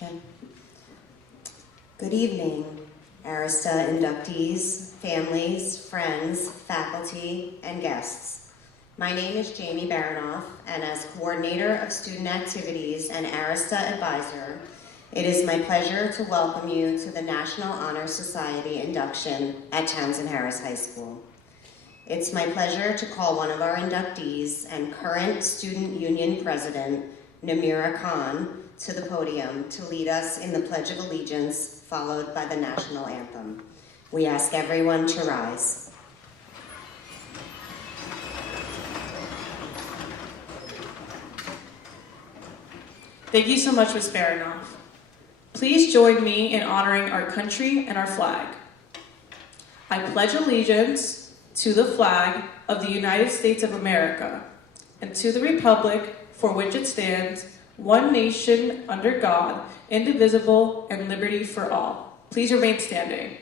Jim. Good evening, Arista inductees, families, friends, faculty, and guests. My name is Jamie Baranoff, and as Coordinator of Student Activities and Arista Advisor, it is my pleasure to welcome you to the National Honor Society induction at Townsend Harris High School. It's my pleasure to call one of our inductees and current Student Union President, Namira Khan, to the podium to lead us in the Pledge of Allegiance, followed by the National Anthem. We ask everyone to rise. Thank you so much, Ms. Baranoff. Please join me in honoring our country and our flag. I pledge allegiance to the flag of the United States of America and to the republic for which it stands, one nation under God, indivisible, and liberty for all. Please remain standing.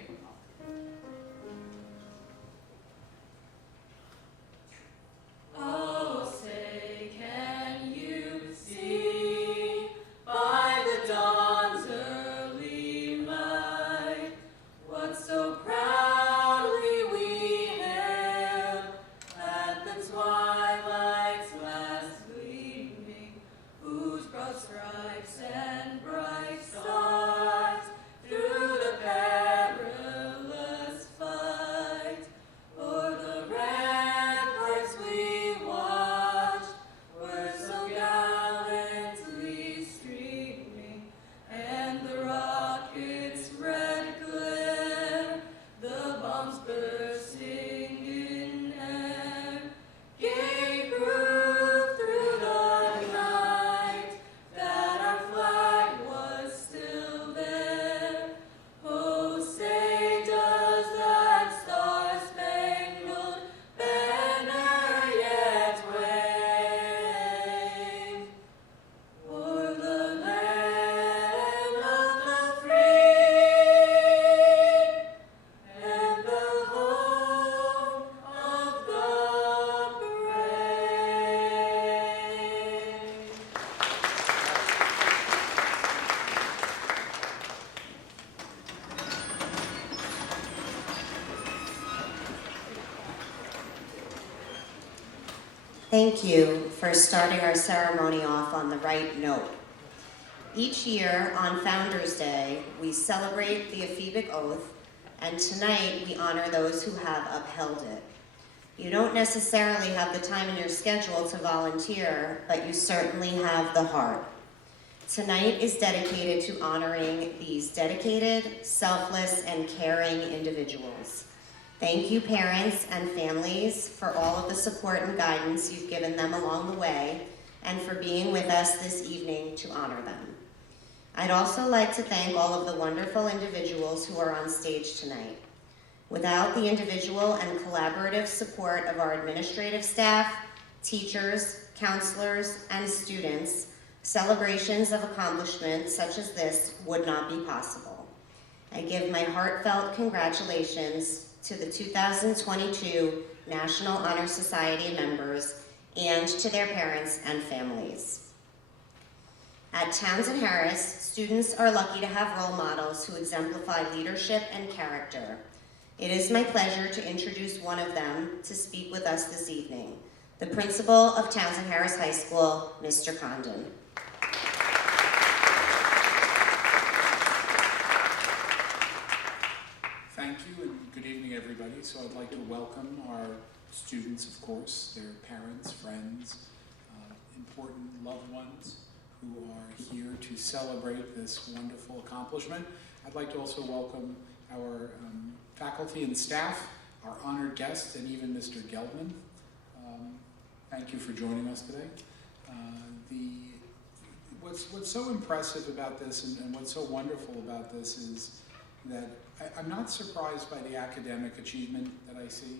Thank you for starting our ceremony off on the right note. Each year on Founders Day, we celebrate the Ephebic Oath, and tonight we honor those who have upheld it. You don't necessarily have the time in your schedule to volunteer, but you certainly have the heart. Tonight is dedicated to honoring these dedicated, selfless, and caring individuals. Thank you, parents and families, for all of the support and guidance you've given them along the way, and for being with us this evening to honor them. I'd also like to thank all of the wonderful individuals who are on stage tonight. Without the individual and collaborative support of our administrative staff, teachers, counselors, and students, celebrations of accomplishments such as this would not be possible. I give my heartfelt congratulations to the 2022 National Honor Society members and to their parents and families. At Townsend Harris, students are lucky to have role models who exemplify leadership and character. It is my pleasure to introduce one of them to speak with us this evening, the principal of Townsend Harris High School, Mr. Condon. Thank you and good evening, everybody. So I'd like to welcome our students, of course, their parents, friends, important loved ones who are here to celebrate this wonderful accomplishment. I'd like to also welcome our faculty and staff, our honored guests, and even Mr. Geldman. Thank you for joining us today. What's so impressive about this and what's so wonderful about this is that I'm not surprised by the academic achievement that I see,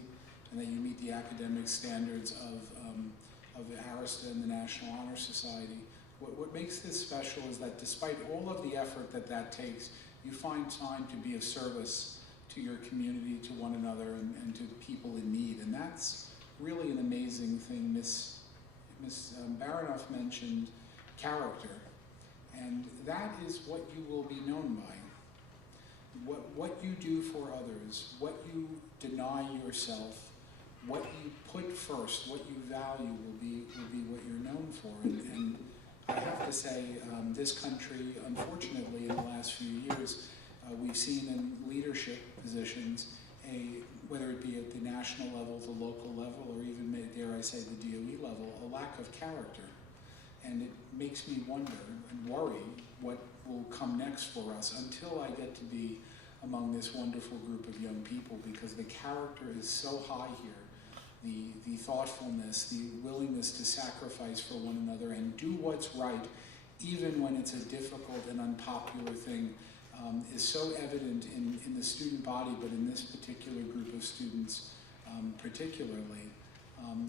and that you meet the academic standards of the Arista and the National Honor Society. What makes this special is that despite all of the effort that takes, you find time to be of service to your community, to one another, and to people in need. And that's really an amazing thing. Ms. Baranoff mentioned character. And that is what you will be known by. What you do for others, what you deny yourself, what you put first, what you value will be what you're known for. And I have to say, this country, unfortunately, in the last few years, we've seen in leadership positions, whether it be at the national level, the local level, or even, dare I say, the DOE level, a lack of character. And it makes me wonder and worry what will come next for us until I get to be among this wonderful group of young people, because the character is so high here. The thoughtfulness, the willingness to sacrifice for one another and do what's right, even when it's a difficult and unpopular thing, is so evident in the student body, but in this particular group of students particularly.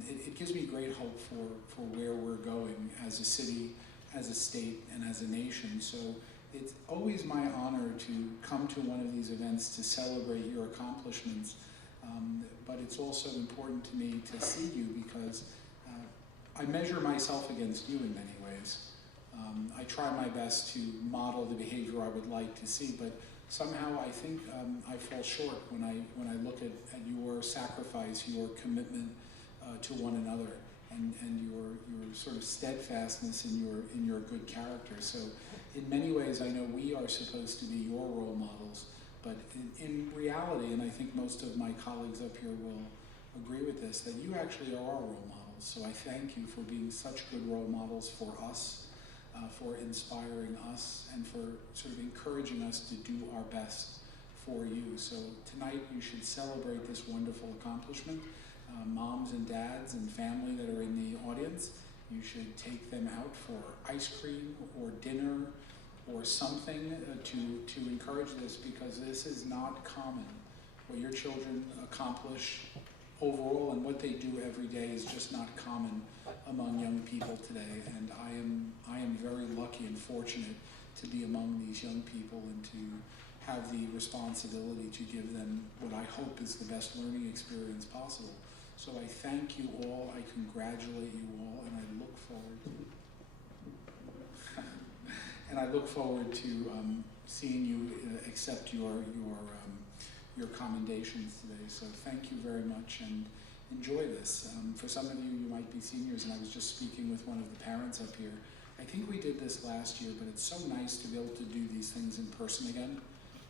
It gives me great hope for where we're going as a city, as a state, and as a nation. So it's always my honor to come to one of these events to celebrate your accomplishments. But it's also important to me to see you because I measure myself against you in many ways. I try my best to model the behavior I would like to see, but somehow I think I fall short when I look at your sacrifice, your commitment to one another, and your sort of steadfastness in your good character. So in many ways, I know we are supposed to be your role models, but in reality, and I think most of my colleagues up here will agree with this, that you actually are our role models. So I thank you for being such good role models for us, for inspiring us, and for sort of encouraging us to do our best for you. So tonight you should celebrate this wonderful accomplishment. Moms and dads and family that are in the audience, you should take them out for ice cream or dinner or something to encourage this, because this is not common. What your children accomplish overall and what they do every day is just not common among young people today. And I am very lucky and fortunate to be among these young people and to have the responsibility to give them what I hope is the best learning experience possible. So I thank you all, I congratulate you all, and I look forward to seeing you accept your commendations today. So thank you very much and enjoy this. For some of you, you might be seniors, and I was just speaking with one of the parents up here. I think we did this last year, but it's so nice to be able to do these things in person again.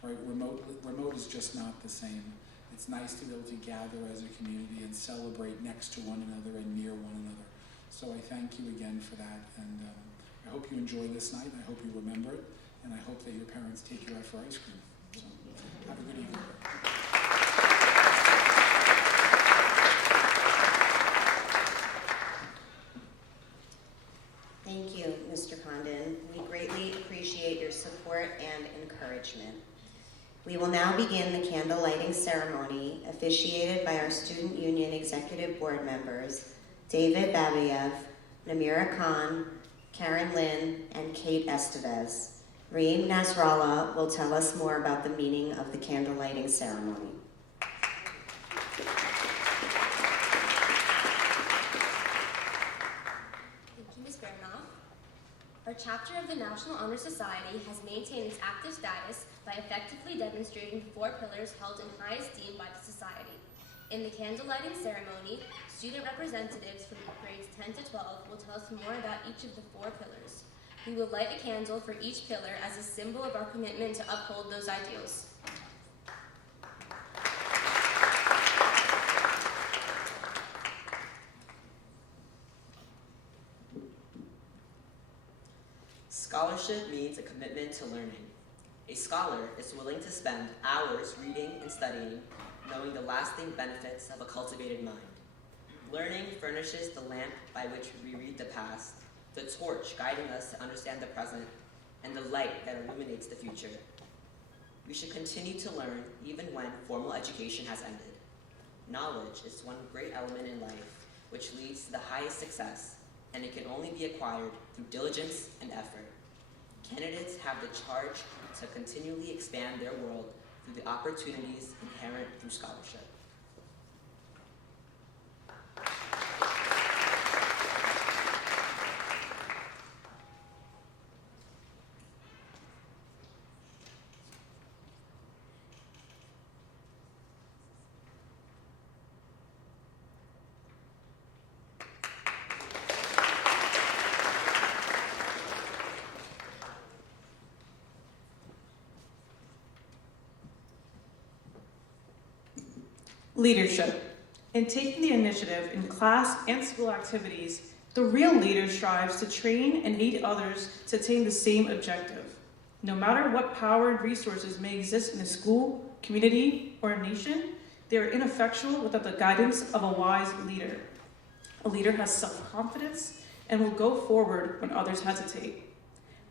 Right? Remote is just not the same. It's nice to be able to gather as a community and celebrate next to one another and near one another. So I thank you again for that, and I hope you enjoy this night, I hope you remember it, and I hope that your parents take you out for ice cream. So have a good evening. Thank you, Mr. Condon. We greatly appreciate your support and encouragement. We will now begin the candle lighting ceremony officiated by our Student Union Executive Board members, David Babiev, Namira Khan, Karen Lynn, and Kate Estevez. Reem Nasrallah will tell us more about the meaning of the candle lighting ceremony. Thank you, Ms. Bernoff. Our chapter of the National Honor Society has maintained its active status by effectively demonstrating the 4 pillars held in high esteem by the society. In the candle lighting ceremony, student representatives from grades 10 to 12 will tell us more about each of the 4 pillars. We will light a candle for each pillar as a symbol of our commitment to uphold those ideals. Scholarship means a commitment to learning. A scholar is willing to spend hours reading and studying, knowing the lasting benefits of a cultivated mind. Learning furnishes the lamp by which we read the past, the torch guiding us to understand the present, and the light that illuminates the future. We should continue to learn even when formal education has ended. Knowledge is one great element in life which leads to the highest success, and it can only be acquired through diligence and effort. Candidates have the charge to continually expand their world through the opportunities inherent through scholarship. Leadership. In taking the initiative in class and school activities, the real leader strives to train and aid others to attain the same objective. No matter what power and resources may exist in a school, community, or a nation, they are ineffectual without the guidance of a wise leader. A leader has self-confidence and will go forward when others hesitate.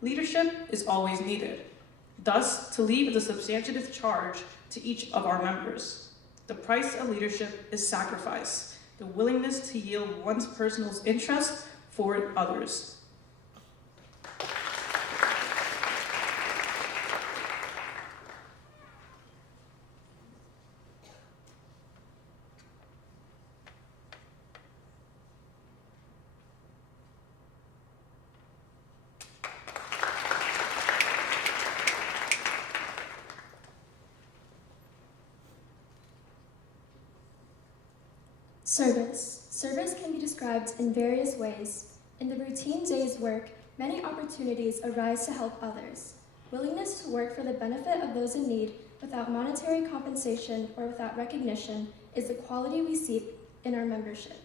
Leadership is always needed. Thus, to leave is a substantive charge to each of our members. The price of leadership is sacrifice, the willingness to yield one's personal interest for others. Service. Service can be described in various ways. In the routine day's work, many opportunities arise to help others. Willingness to work for the benefit of those in need without monetary compensation or without recognition is the quality we seek in our membership.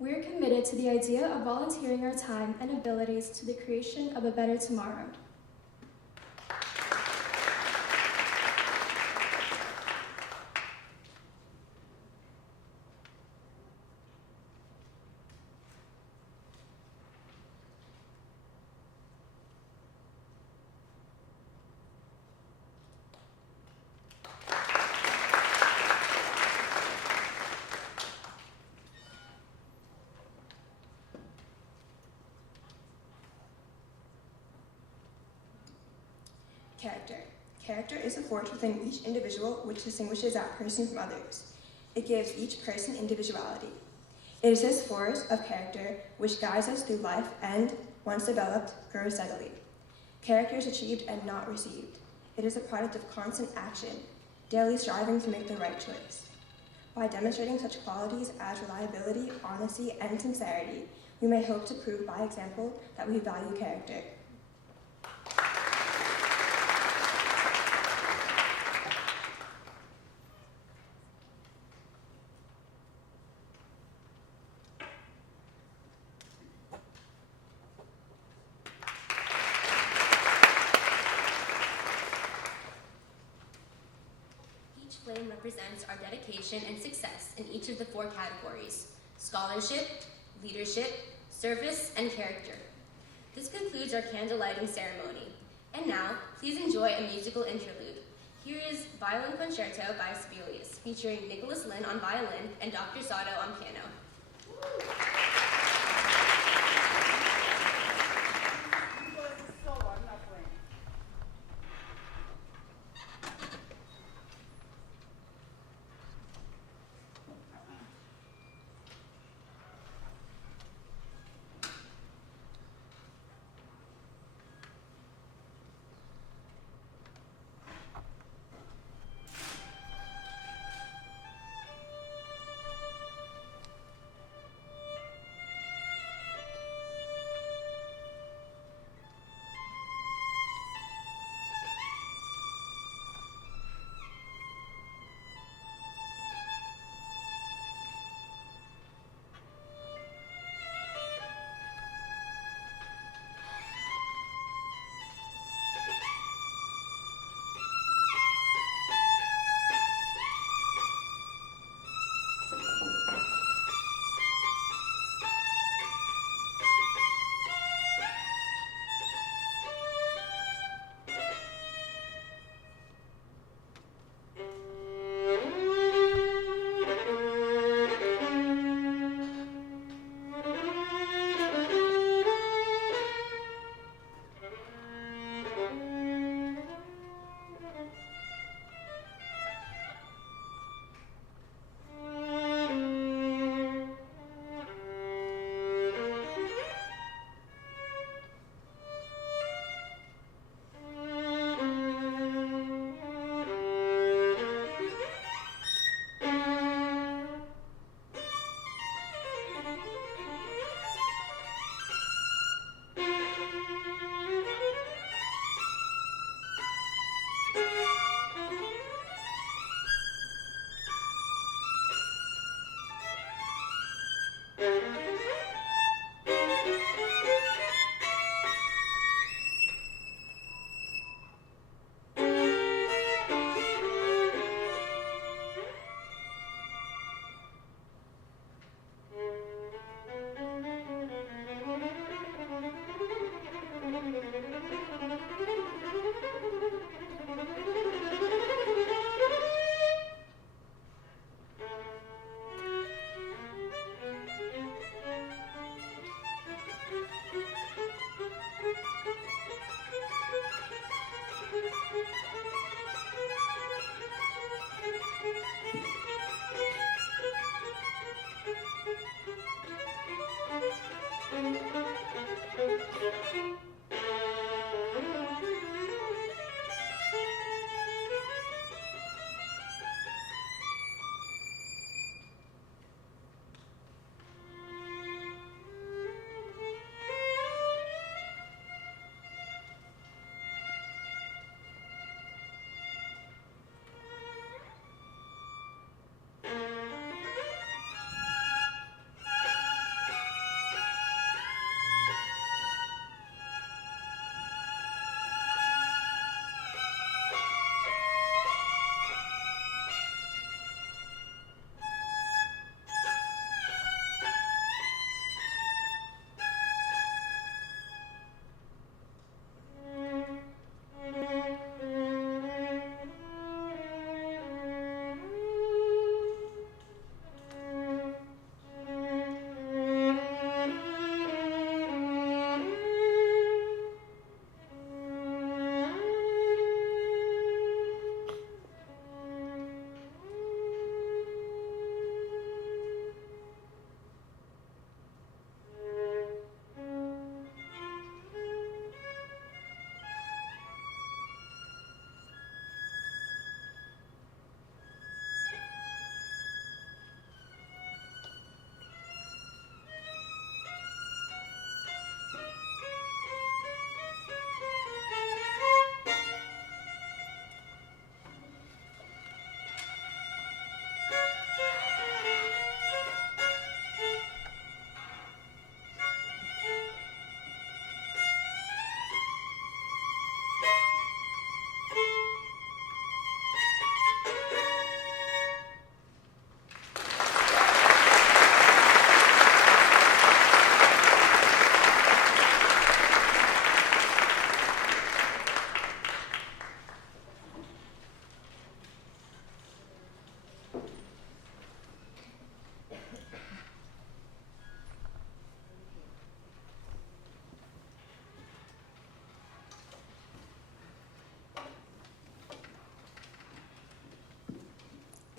We are committed to the idea of volunteering our time and abilities to the creation of a better tomorrow. Character. Character is a force within each individual which distinguishes that person from others. It gives each person individuality. It is this force of character which guides us through life and, once developed, grows steadily. Character is achieved and not received. It is a product of constant action, daily striving to make the right choice. By demonstrating such qualities as reliability, honesty, and sincerity, we may hope to prove by example that we value character. Each flame represents our dedication and success in each of the 4 categories: scholarship, leadership, service, and character. This concludes our candle lighting ceremony. And now, please enjoy a musical interlude. Here is Violin Concerto by Sibelius, featuring Nicholas Lynn on violin and Dr. Sato on piano.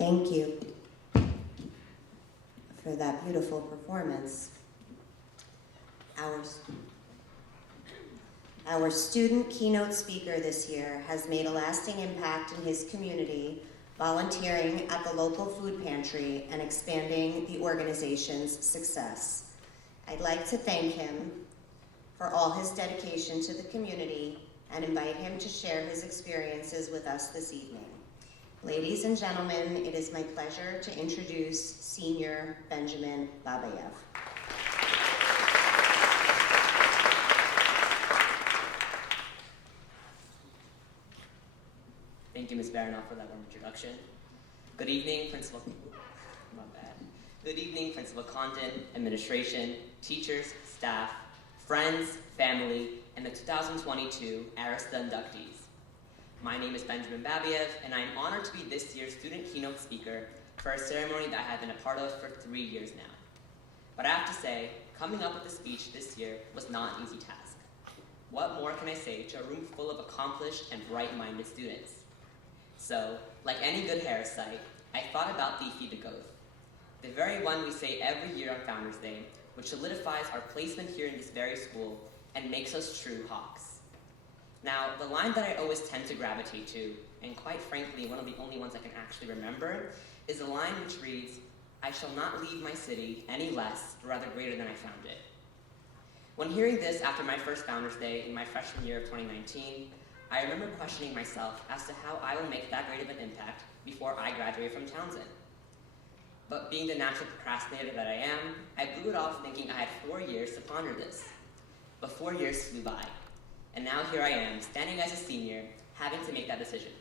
Thank you for that beautiful performance. Our student keynote speaker this year has made a lasting impact in his community, volunteering at the local food pantry and expanding the organization's success. I'd like to thank him for all his dedication to the community and invite him to share his experiences with us this evening. Ladies and gentlemen, it is my pleasure to introduce Senior Benjamin Babayev. Thank you, Ms. Baranoff, for that warm introduction. Good evening, Principal. My bad. Good evening, Principal Condon, administration, teachers, staff, friends, family, and the 2022 Arista inductees. My name is Benjamin Babiev, and I am honored to be this year's student keynote speaker for a ceremony that I have been a part of for 3 years now. But I have to say, coming up with the speech this year was not an easy task. What more can I say to a room full of accomplished and bright-minded students? So, like any good Harris site, I thought about the Efebic Oath, the very one we say every year on Founders Day, which solidifies our placement here in this very school and makes us true Hawks. Now, the line that I always tend to gravitate to, and quite frankly, one of the only ones I can actually remember, is the line which reads, "I shall not leave my city any less, but rather greater than I found it." When hearing this after my first Founders Day in my freshman year of 2019, I remember questioning myself as to how I will make that great of an impact before I graduate from Townsend. But being the natural procrastinator that I am, I blew it off thinking I had 4 years to ponder this. But 4 years flew by, and now here I am, standing as a senior, having to make that decision.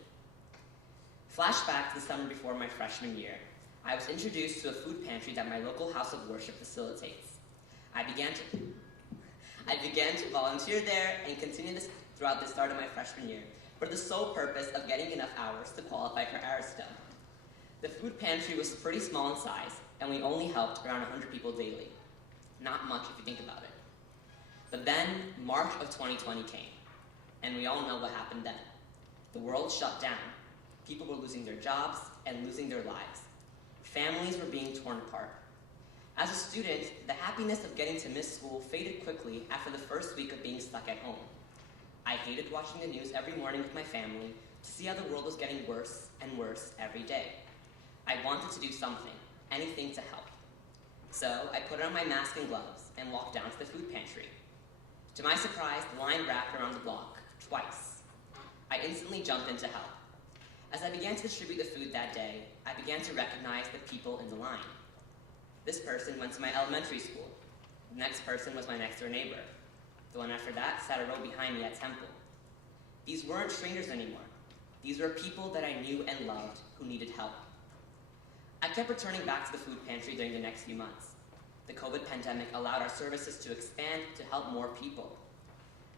Flashback to the summer before my freshman year, I was introduced to a food pantry that my local house of worship facilitates. I began to volunteer there and continue this throughout the start of my freshman year for the sole purpose of getting enough hours to qualify for Arista. The food pantry was pretty small in size, and we only helped around 100 people daily. Not much if you think about it. But then, March of 2020 came, and we all know what happened then. The world shut down. People were losing their jobs and losing their lives. Families were being torn apart. As a student, the happiness of getting to miss school faded quickly after the first week of being stuck at home. I hated watching the news every morning with my family to see how the world was getting worse and worse every day. I wanted to do something, anything to help. So I put on my mask and gloves and walked down to the food pantry. To my surprise, the line wrapped around the block twice. I instantly jumped in to help. As I began to distribute the food that day, I began to recognize the people in the line. This person went to my elementary school. The next person was my next door neighbor. The one after that sat a row behind me at Temple. These weren't strangers anymore. These were people that I knew and loved who needed help. I kept returning back to the food pantry during the next few months. The COVID pandemic allowed our services to expand to help more people.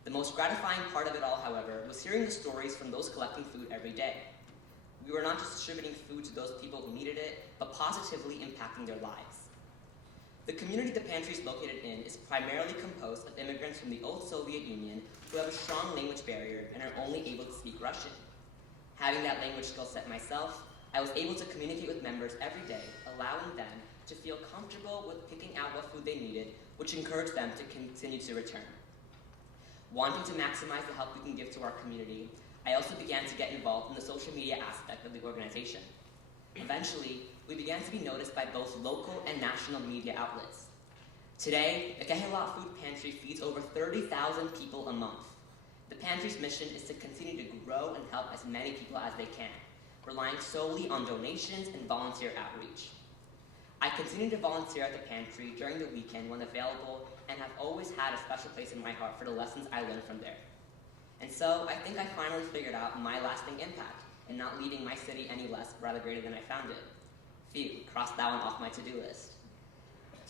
The most gratifying part of it all, however, was hearing the stories from those collecting food every day. We were not just distributing food to those people who needed it, but positively impacting their lives. The community the pantry is located in is primarily composed of immigrants from the old Soviet Union who have a strong language barrier and are only able to speak Russian. Having that language skill set myself, I was able to communicate with members every day, allowing them to feel comfortable with picking out what food they needed, which encouraged them to continue to return. Wanting to maximize the help we can give to our community, I also began to get involved in the social media aspect of the organization. Eventually, we began to be noticed by both local and national media outlets. Today, the Kehelat Food Pantry feeds over 30,000 people a month. The pantry's mission is to continue to grow and help as many people as they can, relying solely on donations and volunteer outreach. I continue to volunteer at the pantry during the weekend when available and have always had a special place in my heart for the lessons I learned from there. And so I think I finally figured out my lasting impact in not leaving my city any less, rather greater than I found it. Phew, crossed that one off my to-do list.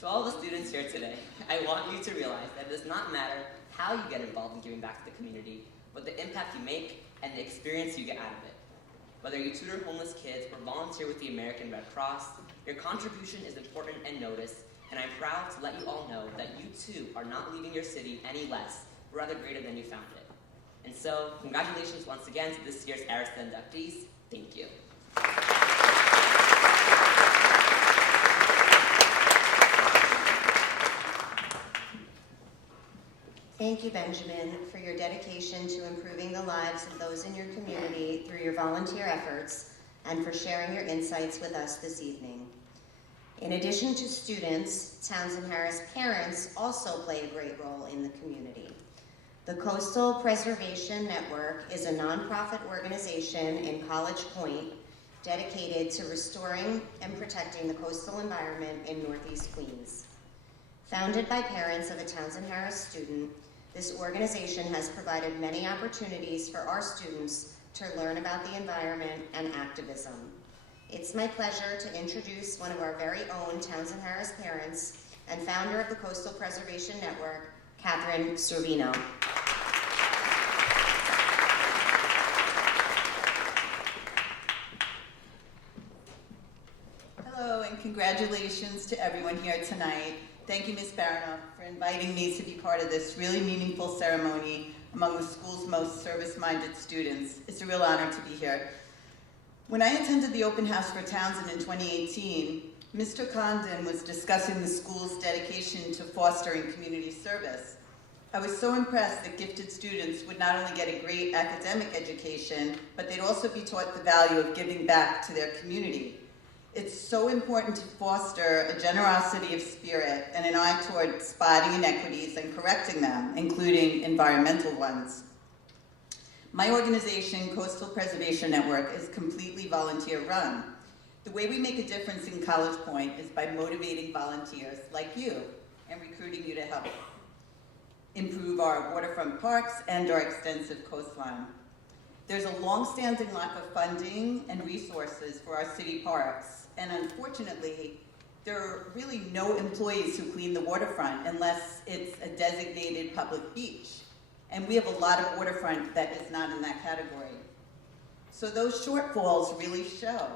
To all the students here today, I want you to realize that it does not matter how you get involved in giving back to the community, but the impact you make and the experience you get out of it. Whether you tutor homeless kids or volunteer with the American Red Cross, your contribution is important and noticed, and I'm proud to let you all know that you too are not leaving your city any less, but rather greater than you found it. And so, congratulations once again to this year's Arista inductees. Thank you. Thank you, Benjamin, for your dedication to improving the lives of those in your community through your volunteer efforts and for sharing your insights with us this evening. In addition to students, Townsend Harris parents also play a great role in the community. The Coastal Preservation Network is a nonprofit organization in College Point dedicated to restoring and protecting the coastal environment in Northeast Queens. Founded by parents of a Townsend Harris student, this organization has provided many opportunities for our students to learn about the environment and activism. It's my pleasure to introduce one of our very own Townsend Harris parents and founder of the Coastal Preservation Network, Catherine Servino. Hello, and congratulations to everyone here tonight. Thank you, Ms. Baranoff, for inviting me to be part of this really meaningful ceremony among the school's most service-minded students. It's a real honor to be here. When I attended the open house for Townsend in 2018, Mr. Condon was discussing the school's dedication to fostering community service. I was so impressed that gifted students would not only get a great academic education, but they'd also be taught the value of giving back to their community. It's so important to foster a generosity of spirit and an eye toward spotting inequities and correcting them, including environmental ones. My organization, Coastal Preservation Network, is completely volunteer-run. The way we make a difference in College Point is by motivating volunteers like you and recruiting you to help improve our waterfront parks and our extensive coastline. There's a long-standing lack of funding and resources for our city parks, and unfortunately, there are really no employees who clean the waterfront unless it's a designated public beach. And we have a lot of waterfront that is not in that category. So those shortfalls really show.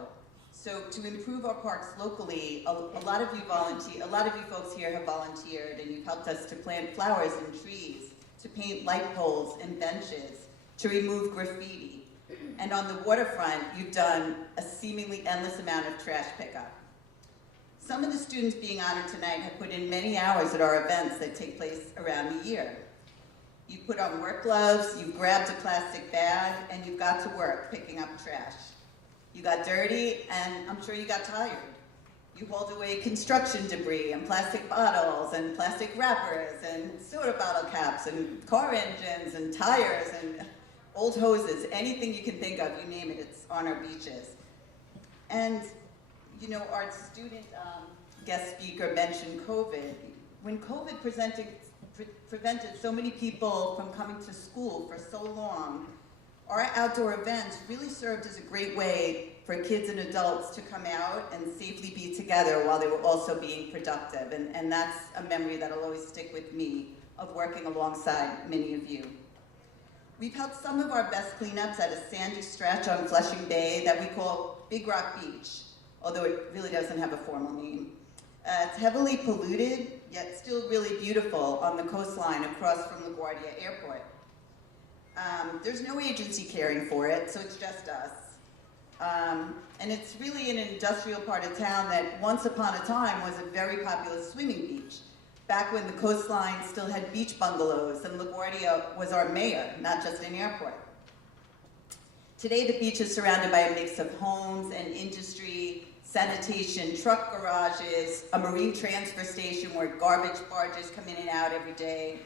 So to improve our parks locally, a lot of you folks here have volunteered, and you've helped us to plant flowers and trees, to paint light poles and benches, to remove graffiti. And on the waterfront, you've done a seemingly endless amount of trash pickup. Some of the students being honored tonight have put in many hours at our events that take place around the year. You put on work gloves, you grabbed a plastic bag, and you've got to work picking up trash. You got dirty, and I'm sure you got tired. You hauled away construction debris and plastic bottles and plastic wrappers and soda bottle caps and car engines and tires and old hoses, anything you can think of, you name it, it's on our beaches. And, you know, our student guest speaker mentioned COVID. When COVID prevented so many people from coming to school for so long, our outdoor events really served as a great way for kids and adults to come out and safely be together while they were also being productive. And that's a memory that'll always stick with me of working alongside many of you. We've held some of our best cleanups at a sandy stretch on Flushing Bay that we call Big Rock Beach, although it really doesn't have a formal name. It's heavily polluted, yet still really beautiful on the coastline across from LaGuardia Airport. There's no agency caring for it, so it's just us. And it's really an industrial part of town that once upon a time was a very popular swimming beach, back when the coastline still had beach bungalows and LaGuardia was our mayor, not just an airport. Today the beach is surrounded by a mix of homes and industry, sanitation, truck garages, a marine transfer station where garbage barges come in and out every day,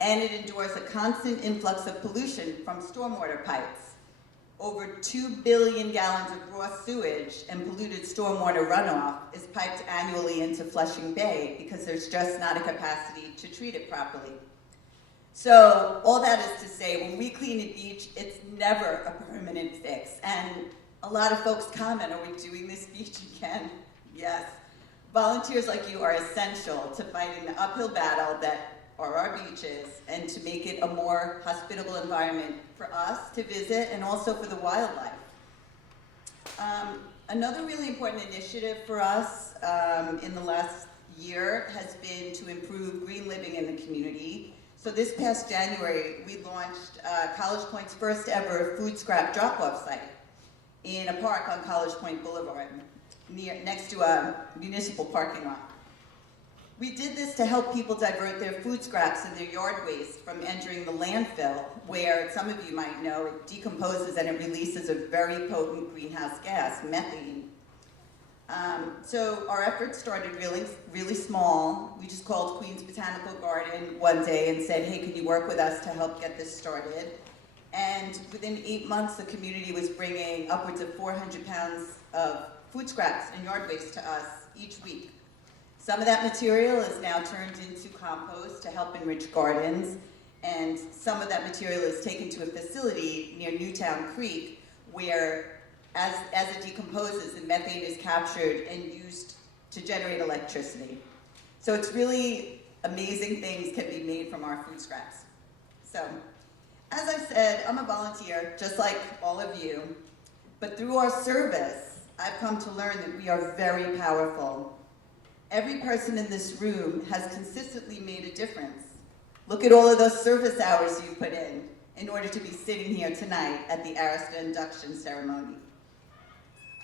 and it endures a constant influx of pollution from stormwater pipes. Over 2 billion gallons of raw sewage and polluted stormwater runoff is piped annually into Flushing Bay because there's just not a capacity to treat it properly. So all that is to say, when we clean a beach, it's never a permanent fix. And a lot of folks comment, are we doing this beach again? Yes. Volunteers like you are essential to fighting the uphill battle that are our beaches and to make it a more hospitable environment for us to visit and also for the wildlife. Another really important initiative for us in the last year has been to improve green living in the community. So this past January, we launched College Point's first ever food scrap drop-off site in a park on College Point Boulevard, next to a municipal parking lot. We did this to help people divert their food scraps and their yard waste from entering the landfill, where some of you might know it decomposes and it releases a very potent greenhouse gas, methane. So our efforts started really small. We just called Queen's Botanical Garden one day and said, hey, could you work with us to help get this started? And within 8 months, the community was bringing upwards of 400 pounds of food scraps and yard waste to us each week. Some of that material is now turned into compost to help enrich gardens, and some of that material is taken to a facility near Newtown Creek where, as it decomposes, the methane is captured and used to generate electricity. So it's really amazing things can be made from our food scraps. So, as I said, I'm a volunteer, just like all of you, but through our service, I've come to learn that we are very powerful. Every person in this room has consistently made a difference. Look at all of those service hours you put in order to be sitting here tonight at the Arista induction ceremony.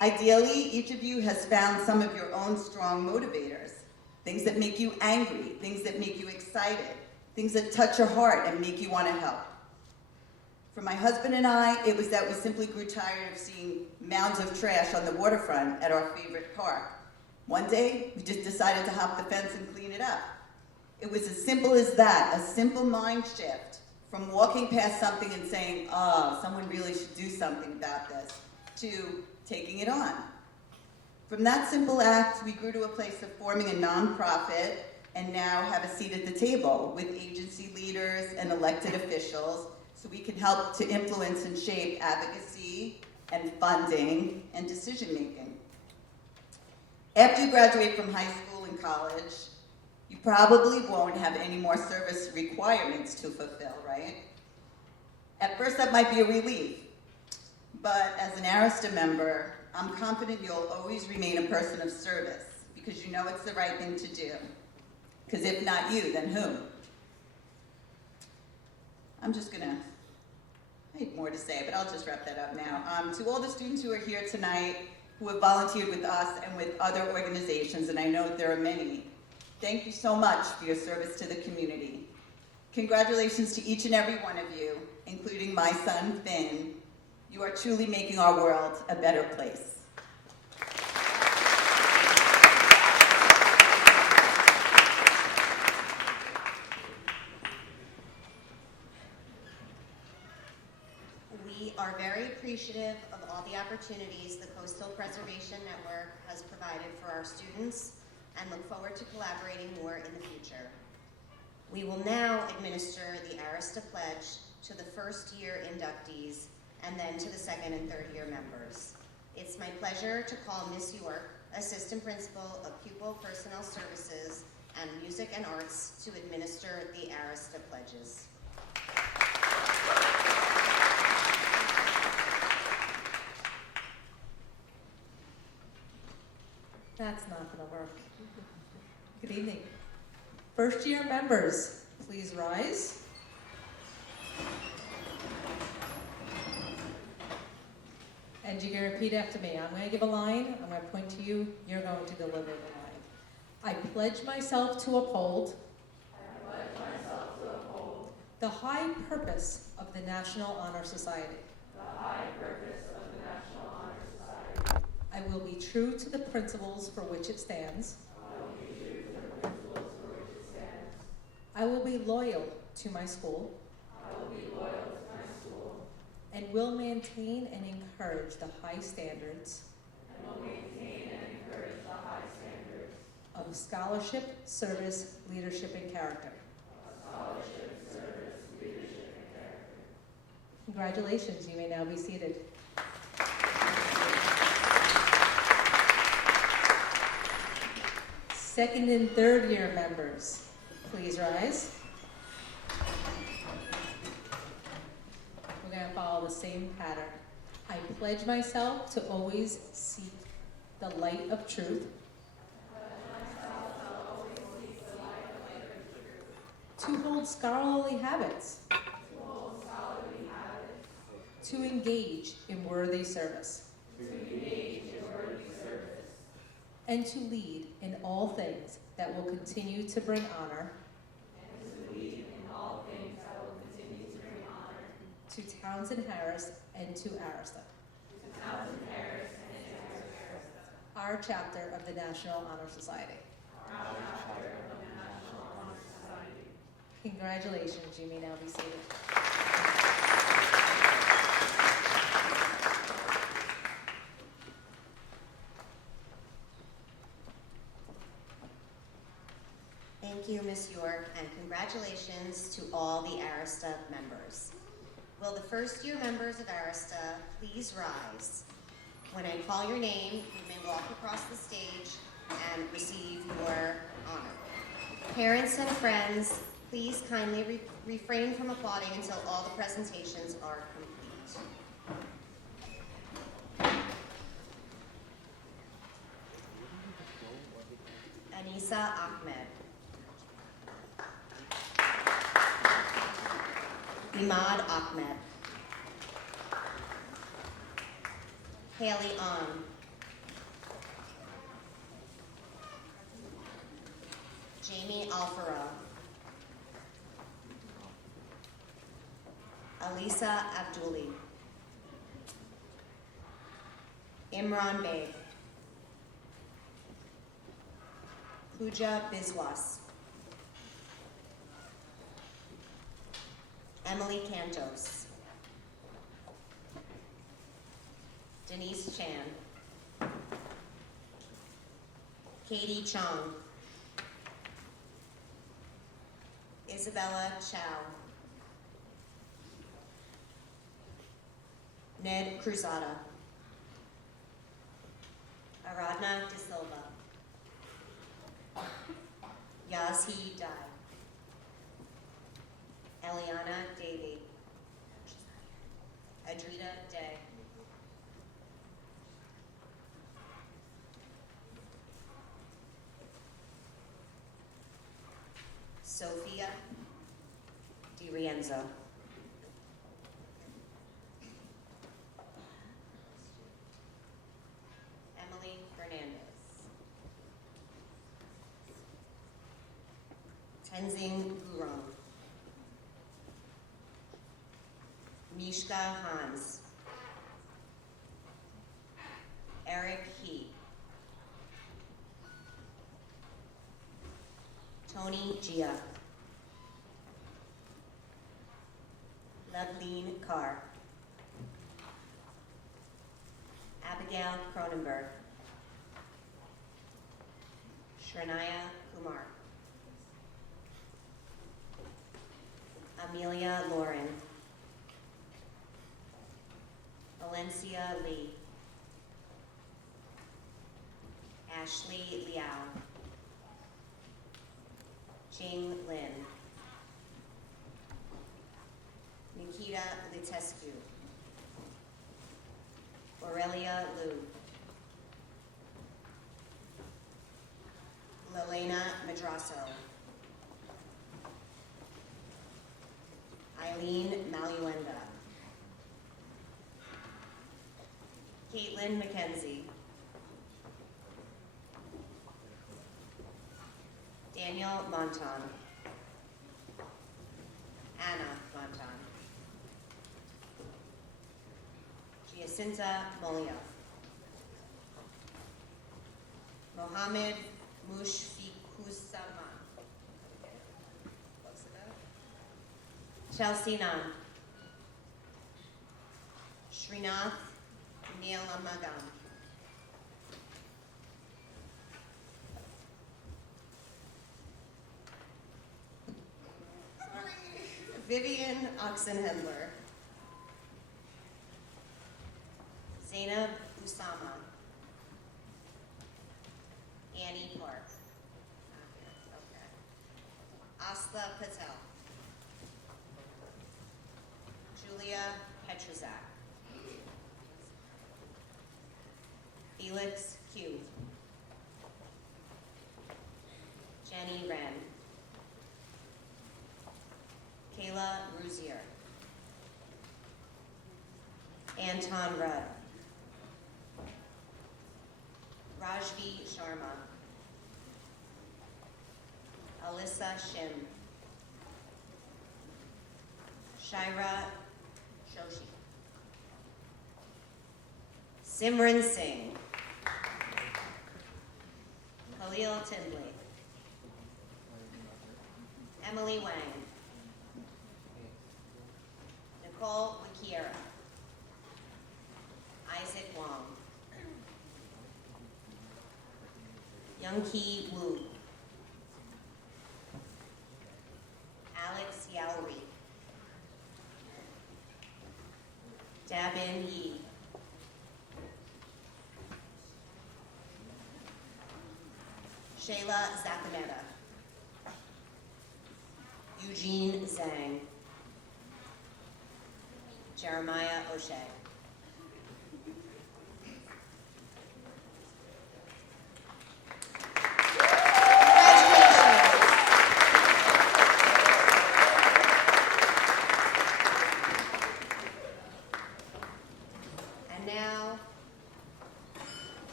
Ideally, each of you has found some of your own strong motivators, things that make you angry, things that make you excited, things that touch your heart and make you want to help. For my husband and I, it was that we simply grew tired of seeing mounds of trash on the waterfront at our favorite park. One day, we just decided to hop the fence and clean it up. It was as simple as that, a simple mind shift from walking past something and saying, oh, someone really should do something about this, to taking it on. From that simple act, we grew to a place of forming a nonprofit and now have a seat at the table with agency leaders and elected officials so we can help to influence and shape advocacy and funding and decision making. After you graduate from high school and college, you probably won't have any more service requirements to fulfill, right? At first that might be a relief, but as an Arista member, I'm confident you'll always remain a person of service because you know it's the right thing to do. Because if not you, then who? I'm just gonna, I have more to say, but I'll just wrap that up now. To all the students who are here tonight, who have volunteered with us and with other organizations, and I know there are many, thank you so much for your service to the community. Congratulations to each and every one of you, including my son, Finn. You are truly making our world a better place. We are very appreciative of all the opportunities the Coastal Preservation Network has provided for our students and look forward to collaborating more in the future. We will now administer the Arista Pledge to the first-year inductees and then to the second and third year members. It's my pleasure to call Miss York, Assistant Principal of Pupil Personnel Services and Music and Arts, to administer the Arista Pledges. That's not going to work. Good evening. First year members, please rise. And you're going to repeat after me. I'm going to give a line. I'm going to point to you. You're going to deliver the line. I pledge myself to uphold the high purpose of the National Honor Society. I will be true to the principles for which it stands. I will be loyal to my school. And will maintain and encourage the high standards of scholarship, service, leadership, and character. Congratulations, you may now be seated. Second and third year members, please rise. We're going to follow the same pattern. I pledge myself to always seek the light of truth, to hold scholarly habits, to engage in worthy service, and to lead in all things that will continue to bring honor to Townsend Harris and to Arista. Our chapter of the National Honor Society. Congratulations, you may now be seated. Thank you, Ms. York, and congratulations to all the Arista members. Will the first-year members of Arista please rise? When I call your name, you may walk across the stage and receive your honor. Parents and friends, please kindly refrain from applauding until all the presentations are complete. Anisa Ahmed. Imad Ahmed. Haley On. Jamie Alfaro. Alisa Abduli. Imran Beg. Pooja Biswas. Emily Cantos. Denise Chan. Katie Chong. Isabella Chow. Ned Cruzada. Aradna De Silva. Yazhi Dai. Eliana Davey. Adrita Day. Sophia Di Rienzo. Emily Fernandez. Tenzing Gurung. Mishka Hans. Eric He. Tony Gia. Loveline Carr. Abigail Cronenberg. Shranaya Kumar. Amelia Lauren. Valencia Lee. Ashley Liao. Jing Lin. Nikita Litescu. Aurelia Liu. Lelena Madraso. Eileen Maluenda. Caitlin McKenzie. Daniel Monton. Anna Monton. Giacinta Molia. Mohammed Mushfiquzzaman. Chelsea Nam. Srinath Neelamagam. Vivian Oxenhendler. Zainab Usama. Annie Park. Okay. Asla Patel. Julia Petrazak. Felix Q. Jenny Wren. Kayla Ruzier. Anton Rudd. Rajvi Sharma, Alyssa Shim, Shaira Joshi, Simran Singh, Khalil Tindley, Emily Wang, Nicole Wakiera, Isaac Wong, Youngki Wu, Alex Yowri, Dabin Yi, Shayla Zakameta, Eugene Zhang, Jeremiah O'Shea.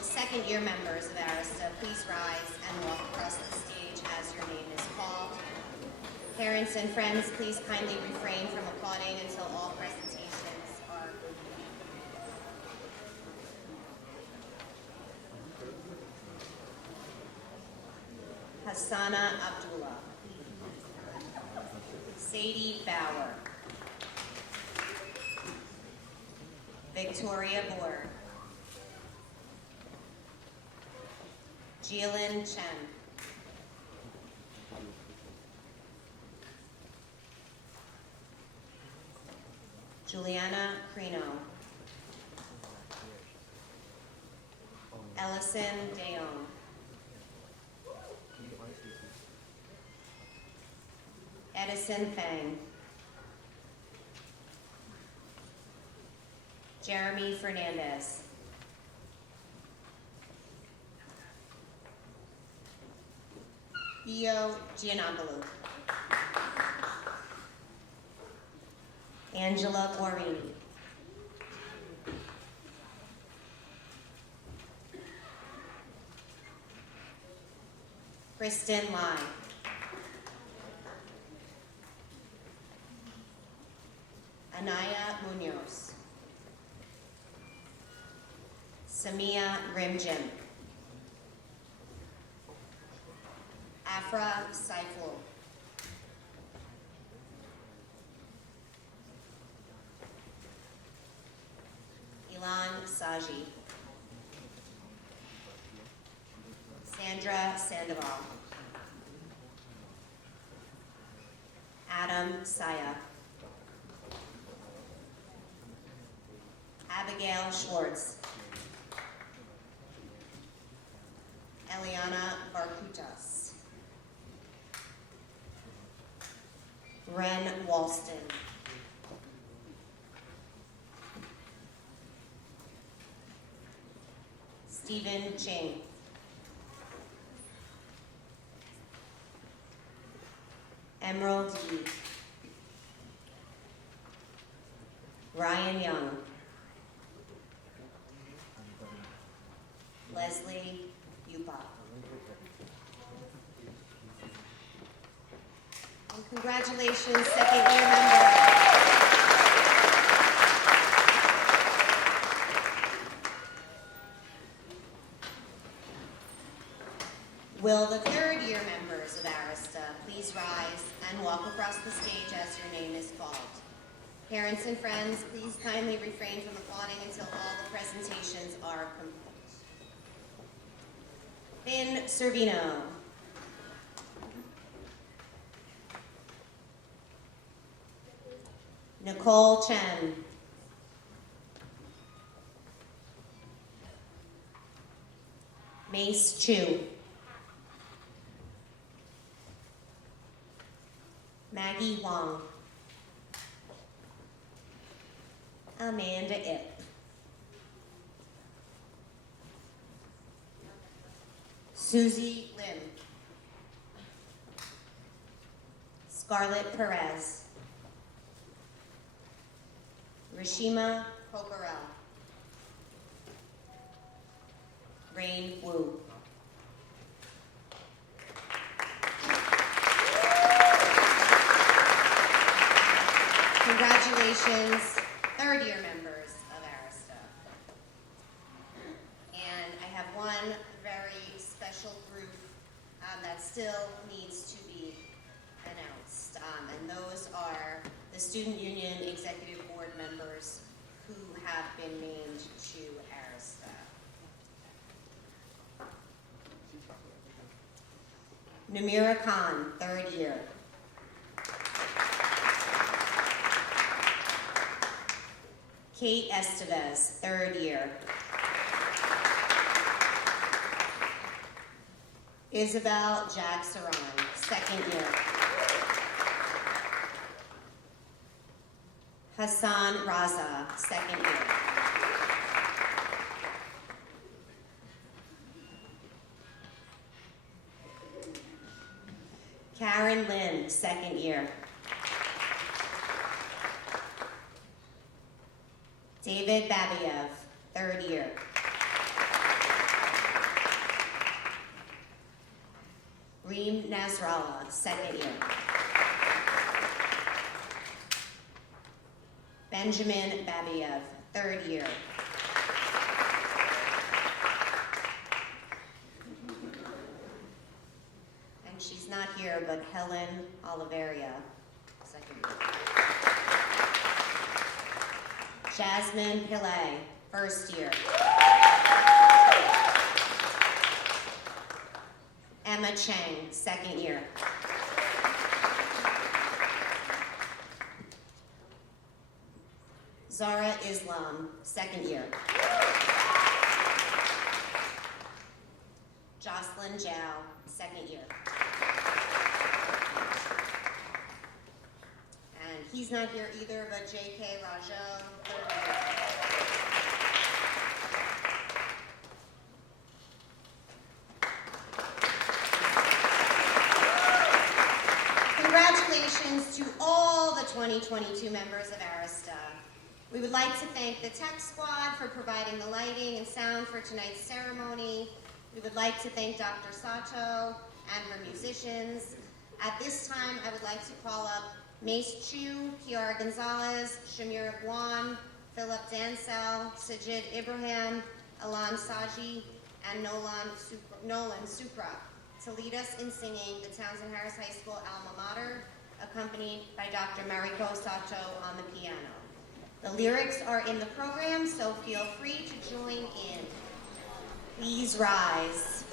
Second-year members of Arista, please rise and walk across the stage as your name is called. Parents and friends, please kindly refrain from applauding until all presentations are complete. Hassana Abdullah, Sadie Bauer, Victoria Boer, Jilin Chen, Juliana Crino, Ellison Deong, Edison Fang, Jeremy Fernandez, Io Gianopoulos, Angela Guarini, Kristen Lai, Anaya Munoz, Samia Rimjim, Afra Saiful, Ilan Saji, Sandra Sandoval, Adam Saya, Abigail Schwartz, Eliana Barkutas, Ren Walston, Stephen Ching, Emerald Yee, Ryan Young, Leslie Yupa. And congratulations, second year member. Will the third year members of Arista please rise and walk across the stage as your name is called. Parents and friends, please kindly refrain from applauding until all the presentations are complete. Finn Servino, Nicole Chen, Mace Chu, Maggie Wong, Amanda Ip, Susie Lim, Scarlett Perez, Rishima Pocarel, Rain Wu. Congratulations, third-year members of Arista. And I have one very special group that still needs to be announced. And those are the Student Union Executive Board members who have been named to Arista. Namira Khan, third year. Kate Estevez, third year. Isabel Jacksaron, second year. Hassan Raza, second year. Karen Lynn, second year. David Babiev, third year. Reem Nasrallah, second year. Benjamin Babiev, third year. And she's not here, but Helen Oliveria, second year. Jasmine Pillay, first year. Emma Cheng, second year. Zara Islam, second year. Jocelyn Zhao, second year. And he's not here either, but J.K. Rajo, third year. Congratulations to all the 2022 members of Arista. We would like to thank the tech squad for providing the lighting and sound for tonight's ceremony. We would like to thank Dr. Sato and her musicians. At this time, I would like to call up Mace Chu, Kiara Gonzalez, Shamira Guan, Philip Dansell, Sajid Ibrahim, Alan Saji, and Nolan Supra to lead us in singing the Townsend Harris High School alma mater, accompanied by Dr. Mariko Sato on the piano. The lyrics are in the program, so feel free to join in. Please rise.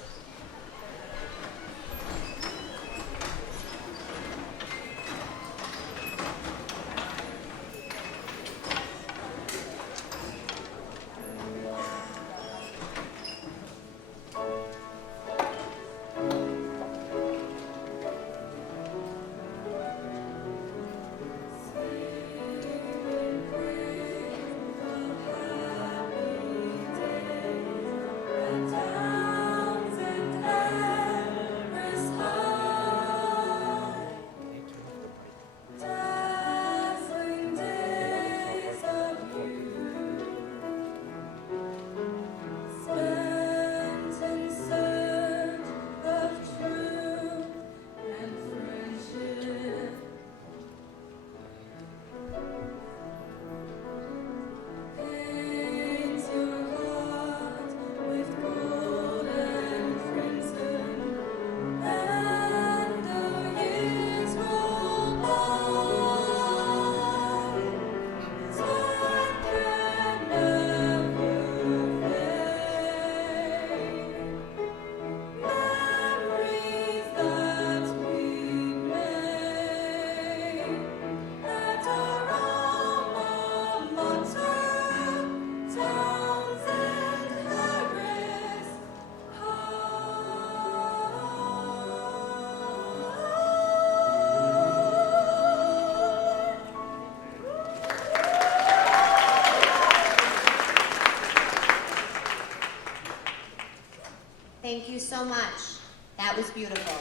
Thank you so much. That was beautiful.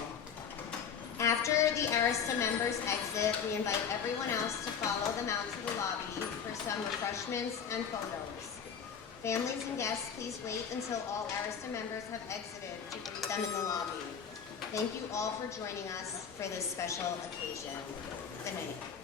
After the Arista members exit, we invite everyone else to follow them out to the lobby for some refreshments and photos. Families and guests, please wait until all Arista members have exited to greet them in the lobby. Thank you all for joining us for this special occasion. Good night.